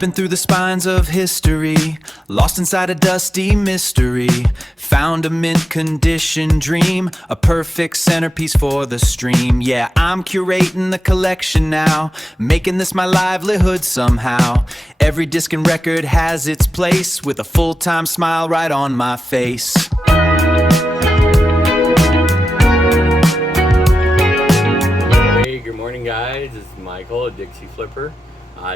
Flipping through the spines of history, lost inside a dusty mystery. Found a mint condition dream, a perfect centerpiece for the stream. Yeah, I'm curating the collection now, making this my livelihood somehow. Every disc and record has its place, with a full-time smile right on my face. Hey, good morning guys, it's Michael, a Dixie Flipper.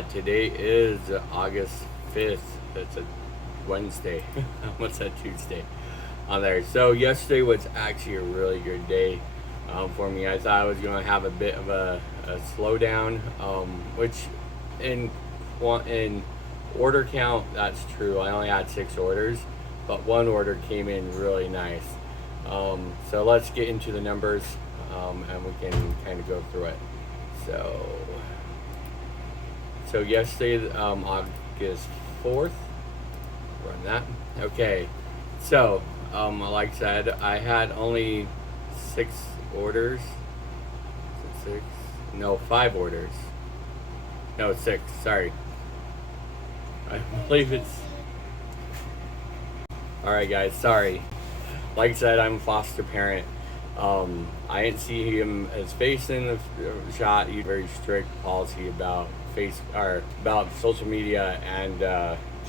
Today is August 5th, that's a Wednesday, what's that, Tuesday on there. So yesterday was actually a really good day for me. I thought I was going to have a bit of a slowdown, which in order count, that's true. I only had 6 orders, but one order came in really nice. So let's get into the numbers and we can kind of go through it. So yesterday, August 4th, run that. Okay, so like I said, I had only 6 orders. Is it 6? No, 5 orders. No, 6. Sorry. I believe it's. All right, guys. Sorry. Like I said, I'm a foster parent. I didn't see his face in the shot. He had a very strict policy about about social media and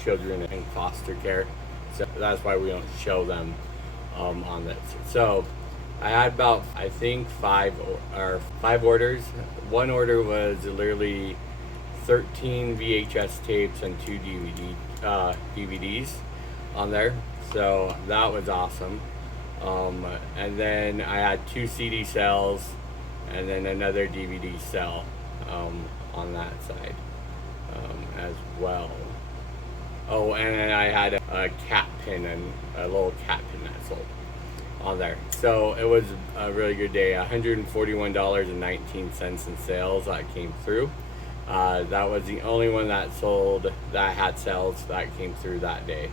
children in foster care, so that's why we don't show them on this. So I had about, I think, 5 orders. One order was literally 13 VHS tapes and 2 DVDs on there, so that was awesome. And then I had 2 CD sales and then another DVD sale on that side as well. Oh, and then I had a cat pin and a little cat pin that sold on there. So it was a really good day. $141.19 in sales that came through. That was the only one that sold that had sales that came through that day.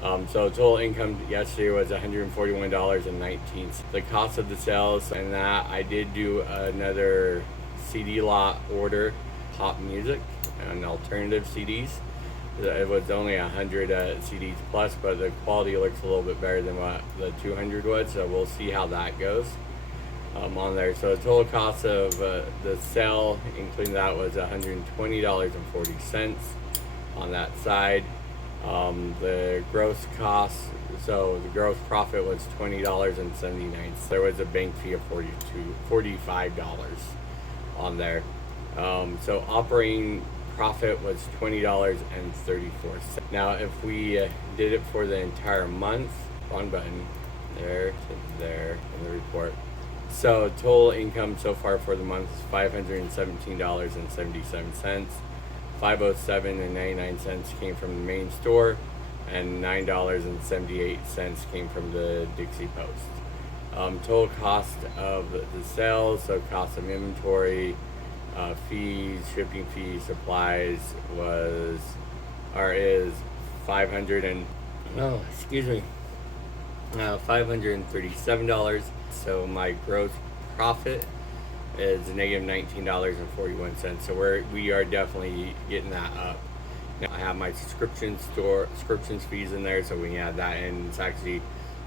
So total income yesterday was $141.19. The cost of the sales and that, I did do another CD lot order, pop music and alternative CDs. It was only 100 CDs plus, but the quality looks a little bit better than what the 200 was, so we'll see how that goes on there. So the total cost of the sale, including that, was $120.40 on that side. The gross cost, so the gross profit was $20.79. There was a bank fee of $45 on there. So operating profit was $20.34. Now if we did it for the entire month, wrong button, there to there in the report. So total income so far for the month is $517.77. $507.99 came from the main store, and $9.78 came from the Dixie Post. Total cost of the sales, so cost of inventory, fees, shipping fees, supplies is $537. So my gross profit is negative $19.41. So we are definitely getting that up. Now I have my subscriptions fees in there, so we add that in. It's actually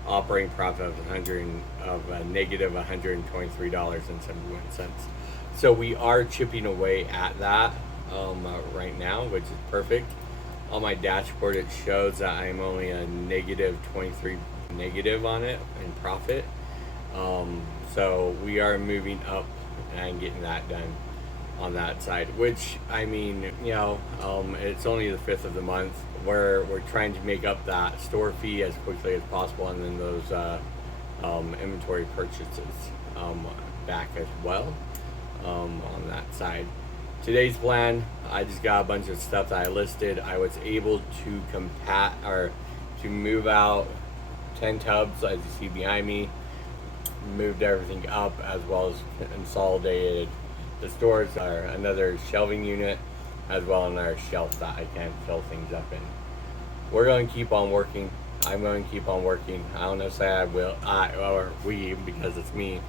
operating profit of negative $123.71. So we are chipping away at that right now, which is perfect. On my dashboard it shows that I'm only a negative 23 negative on it in profit. So we are moving up and getting that done on that side, which, I mean, it's only the 5th of the month. We're trying to make up that store fee as quickly as possible, and then those inventory purchases back as well on that side. Today's plan, I just got a bunch of stuff that I listed. I was able to move out 10 tubs, as you see behind me. Moved everything up, as well as consolidated the stores, are another shelving unit, as well as another shelf that I can fill things up in. We're going to keep on working. I'm going to keep on working. I don't know, say I will, or we, because it's me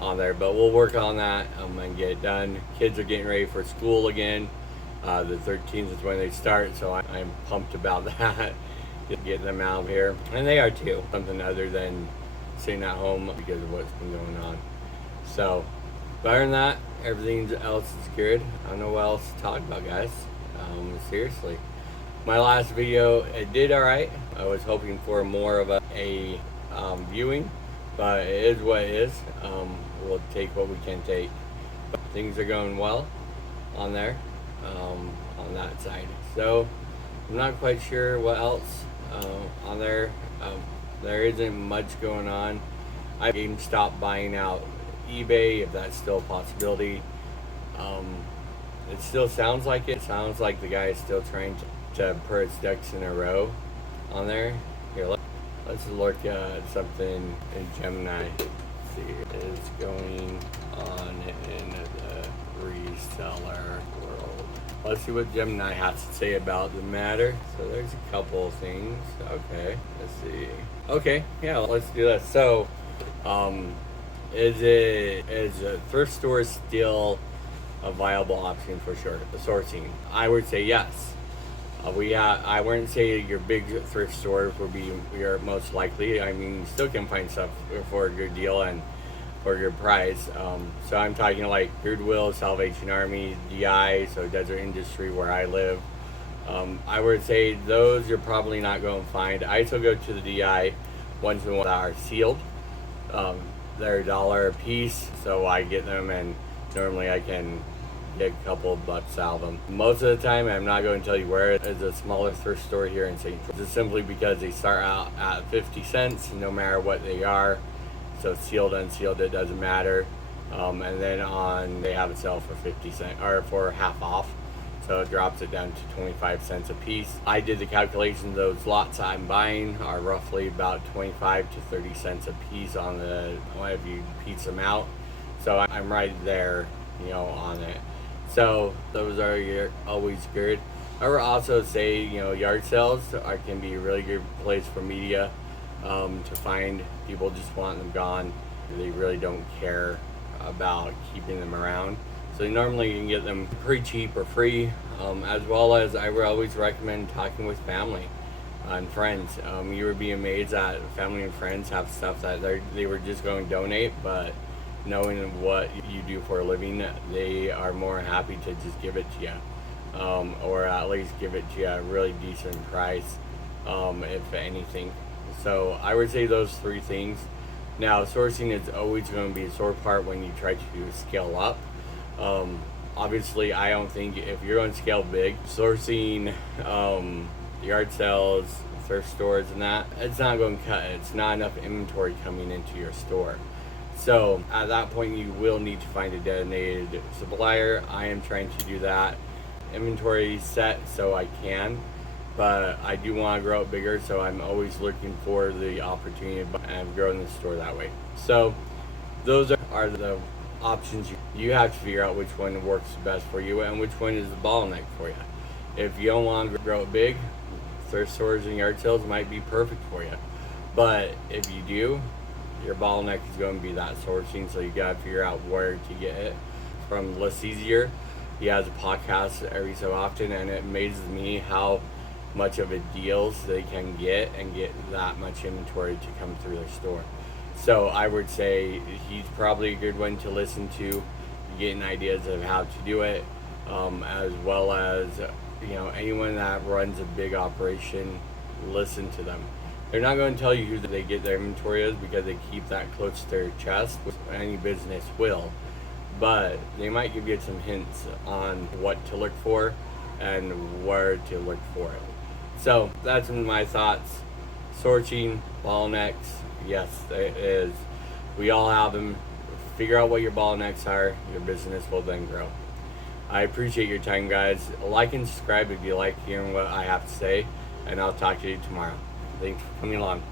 on there, but we'll work on that and get it done. Kids are getting ready for school again. The 13th is when they start, so I'm pumped about that. Getting them out of here, and they are too. Something other than sitting at home because of what's been going on. So, but other than that, everything else is good. I don't know what else to talk about, guys. Seriously, my last video, it did all right. I was hoping for more of a viewing, but it is what it is. We'll take what we can take. But things are going well on there, on that side. So I'm not quite sure what else on there. There isn't much going on. I stopped buying out eBay, if that's still a possibility. It still sounds like it. It sounds like the guy is still trying to put his ducks in a row on there. Here, let's look at something in Gemini. Let's see what is going on in the reseller world. Let's see what Gemini has to say about the matter. So there's a couple of things. Okay, let's see. Okay, yeah, let's do this. So, is a thrift store still a viable option for sourcing? I would say yes. I wouldn't say your big thrift stores would be your most likely. I mean, you still can find stuff for a good deal and for a good price. So I'm talking like Goodwill, Salvation Army, DI, so Desert Industry where I live. I would say those you're probably not going to find. I still go to the DI ones in a while that are sealed. They're $1 a piece, so I get them, and normally I can get a couple of bucks out of them. Most of the time, I'm not going to tell you where it is. A smaller thrift store here in St. George. Just simply because they start out at 50 cents, no matter what they are. So sealed, unsealed, it doesn't matter. And then they have it sell for 50 cents or for half off. So it drops it down to 25 cents a piece. I did the calculation. Those lots I'm buying are roughly about 25 to 30 cents a piece on if you piece them out. So I'm right there, on it. So those are always good. I would also say, yard sales can be a really good place for media to find. People just want them gone. They really don't care about keeping them around. So normally you can get them pretty cheap or free, as well as I would always recommend talking with family and friends. You would be amazed that family and friends have stuff that they were just going to donate, but knowing what you do for a living, they are more happy to just give it to you, or at least give it to you at a really decent price, if anything. So I would say those three things. Now, sourcing is always going to be a sore part when you try to scale up. Obviously, I don't think if you're going to scale big, sourcing yard sales, thrift stores, and that, it's not going to cut it. It's not enough inventory coming into your store. So at that point, you will need to find a designated supplier. I am trying to do that. Inventory set so I can, but I do want to grow it bigger, so I'm always looking for the opportunity and growing the store that way. So those are the options. You have to figure out which one works best for you and which one is the bottleneck for you. If you don't want to grow it big, thrift stores and yard sales might be perfect for you. But if you do, your bottleneck is going to be that sourcing, so you got to figure out where to get it from. Less easier. He has a podcast every so often, and it amazes me how much of a deals they can get and get that much inventory to come through their store. So I would say he's probably a good one to listen to, getting ideas of how to do it, as well as anyone that runs a big operation. Listen to them. They're not going to tell you who they get their inventory is because they keep that close to their chest, which any business will. But they might give you some hints on what to look for and where to look for it. So that's my thoughts. Sourcing, bottlenecks, yes, it is. We all have them. Figure out what your bottlenecks are. Your business will then grow. I appreciate your time, guys. Like and subscribe if you like hearing what I have to say, and I'll talk to you tomorrow. Thanks for coming along.